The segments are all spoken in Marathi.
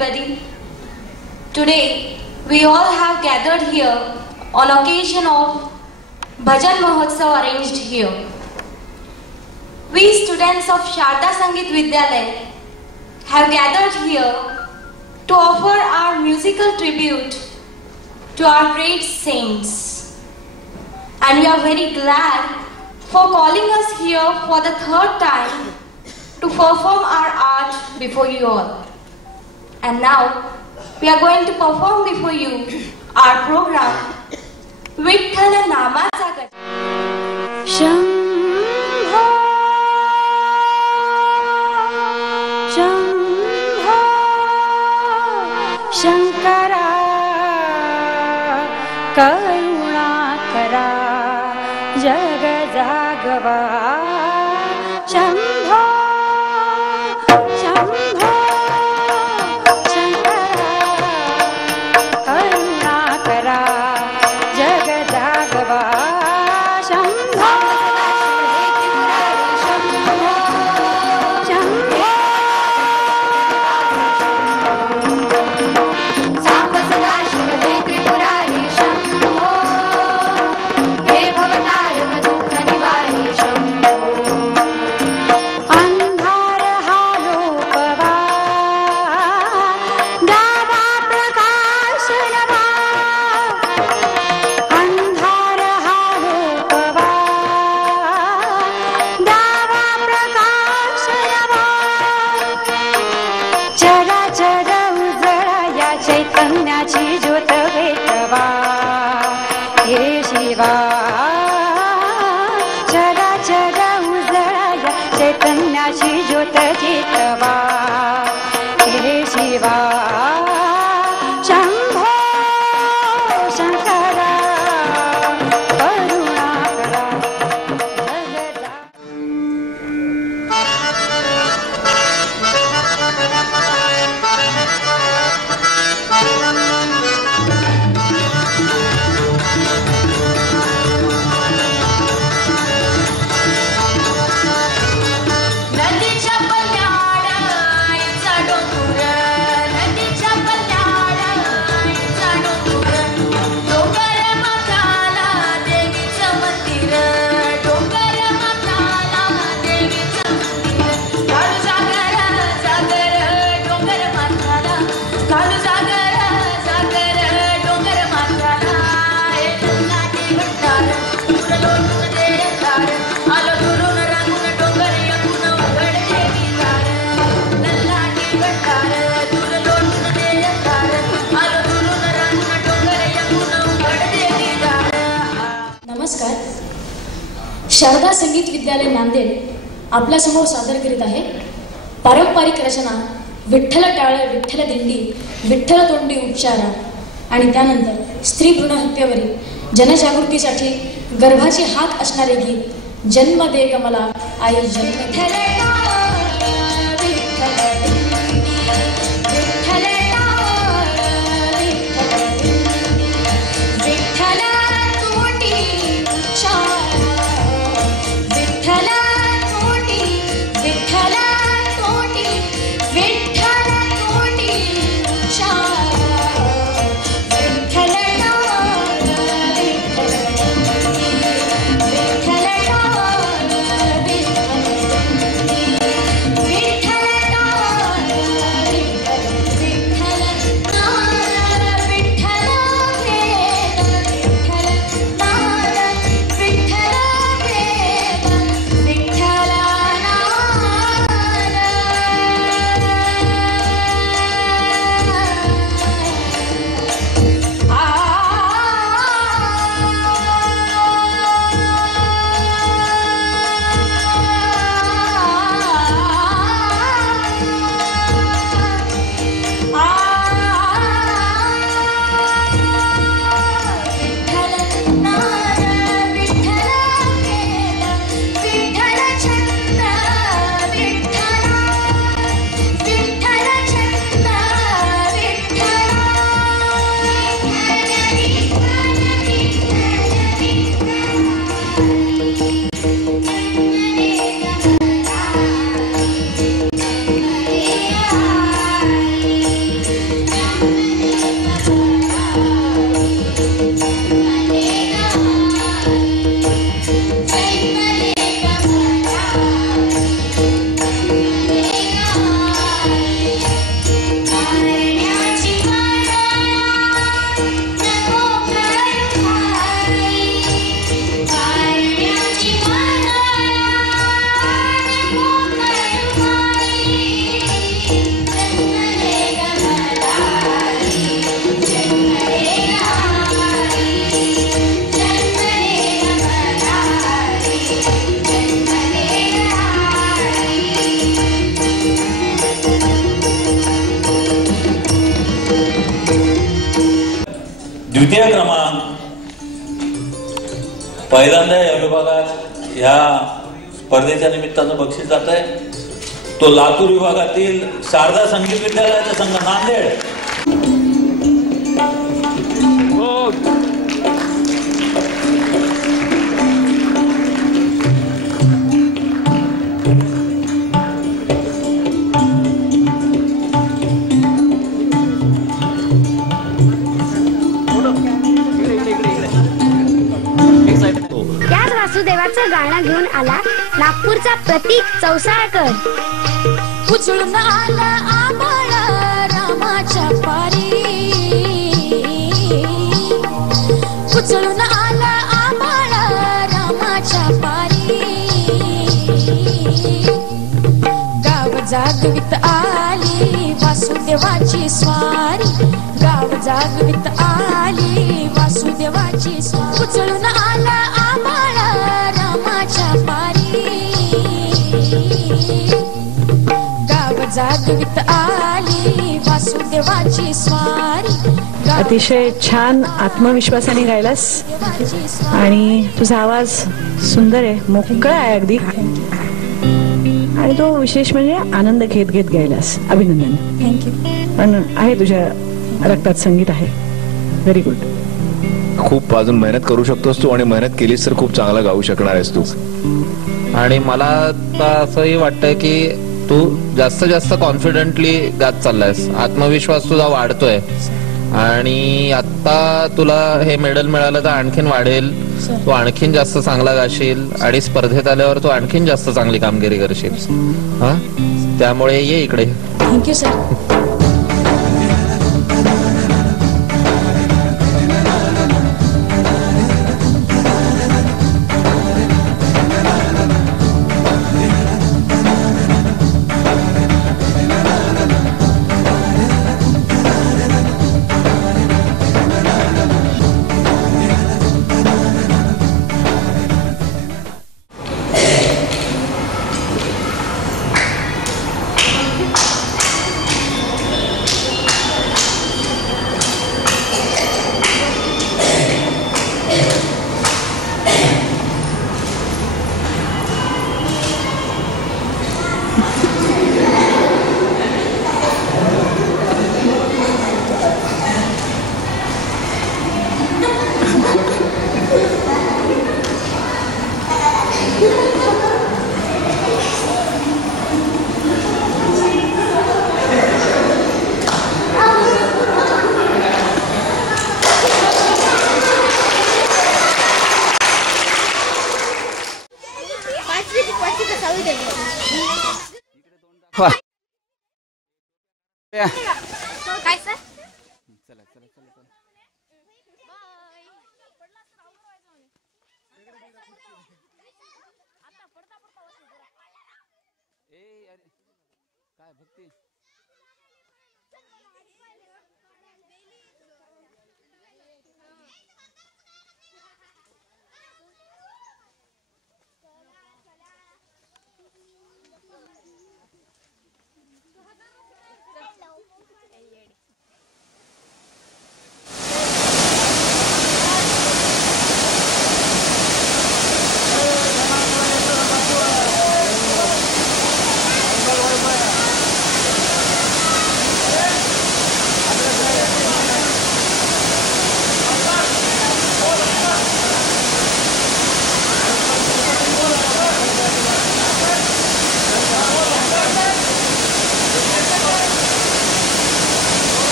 everybody. Today we all have gathered here on occasion of Bhajan Mahotsav arranged here. We students of Sharda Sangeet Vidyalaya have gathered here to offer our musical tribute to our great saints. And we are very glad for calling us here for the third time to perform our art before you all. And now we are going to perform before you our program Vithala Namacha Gajana. Shambho Shambho Shankara Karunakara Jagadagava Shambho Shambho Shankara Karunakara Jagadagava Shambho Shambho Samba Sada Shiva He Tripurari Shambho He Bhavatara Dukha Nivari Shambho Andhara Halopava Dava Prakash Nava Andhara Halopava Dava Prakash Nava Chara Chara Uzraya Chaitanyachi Jyot Vetava He Shiva Chara Chara Uzraya Chaitanyachi Jyot Vetava He Shiva Shambho Shankara Karunakara Jagada नदीच्या पल्याडायचा डोंगर नदीच्या पल्याडायचा डोंगर डोंगर माथ्याला देवीचं मंदिर डोंगर माथ्याला देवीचं मंदिर घालू जागर जागर डोंगर माथ्याला घालू जागर जागर डोंगर माथ्याला हे नाटी भट्टार तुर लोटून दे दार आलो दुरून रांगून डोंगर येऊन उघड देवी दार नल्लाटी भट्टार तुर लोटून दे दार आलो दुरून रांगून डोंगर येऊन उघड देवी दार. नमस्कार. शारदा संगीत विद्यालय नांदेड आपल्यासमोर सादर करीत आहे पारंपरिक रचना विठ्ठल टाळ विठ्ठल दिंडी विठ्ठल तोंडी उच्चारा आणि त्यानंतर स्त्री भ्रूण हत्येवरील जनजागृतीसाठी गर्भाची हाक असणारे गीत जन्म दे ग मला आई जन्म दे. Thank you. द्वितीय क्रमांक पहिल्यांदा या विभागात ह्या स्पर्धेच्या निमित्तानं बक्षीस जात आहे तो लातूर विभागातील शारदा संगीत विद्यालयाचा संघ नांदेड. वासुदेवाचं गाणं घेऊन आला नागपूरचा प्रतीक चौसाळकर. उजळून आला आभाळ रामाच्या पारी, उजळून आला आभाळ रामाच्या पारी. गाव जागवित आली वासुदेवाची स्वारी, गाव जागवित आली वासुदेवाची स्वारी. उजळून आला आभाळ रामाच्या पारी, गाव जागवित आली वासुदेवाची स्वारी. अतिशय छान आत्मविश्वासाने गायलास आणि तुझा आवाज सुंदर आहे, मोकळा आहे अगदी, आणि तो विशेष म्हणजे आनंद घेत घेत गायलास. अभिनंदन. थँक्यू. पण आहे तुझ्या रक्तात संगीत आहे. Very good. खूप अजून मेहनत करू शकतोस तू, आणि मेहनत केलीस तर खूप चांगला गाऊ शकणार आहेस तू. आणि मला आता असंही वाटतं की तू जास्त जास्त कॉन्फिडेंटली गात चाललायस, आत्मविश्वास तुझा वाढतोय, आणि आता तुला हे मेडल मिळालं तर आणखीन वाढेल, तू आणखीन जास्त चांगला गाशील, आणि स्पर्धेत आल्यावर तू आणखीन जास्त चांगली कामगिरी करशील. हा, त्यामुळे ये इकडे. Thank you sir. काय सर?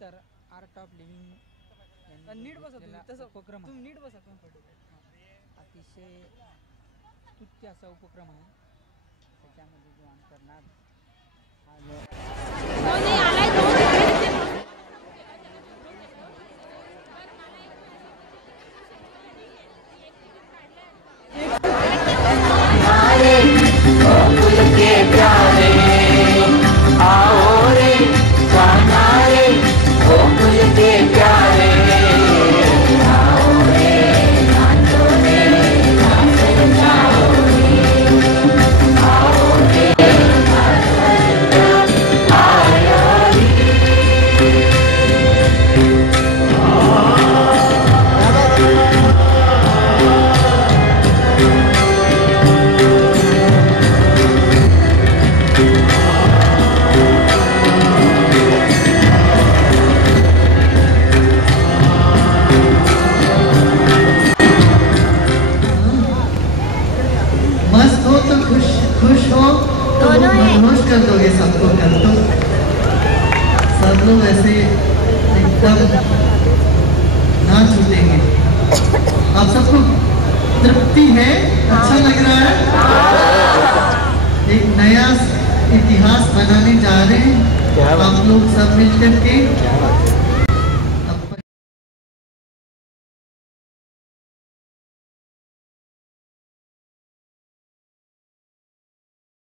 तर आर्ट ऑफ लिव्हिंग नीट बसा तसं उपक्रम तुम्ही नीट बसा कम्फर्टेबल अतिशय स्तुत्य असा उपक्रम आहे त्याच्यामध्ये जो अंतर्नाद कर दोगे सबको कर दो सब लोग ऐसे एकदम ना छूटेंगे। आप सबको तृप्ति है, अच्छा लग रहा है। एक नया इतिहास बनाने जा रहे हैं आप लोग सब मिलकर के।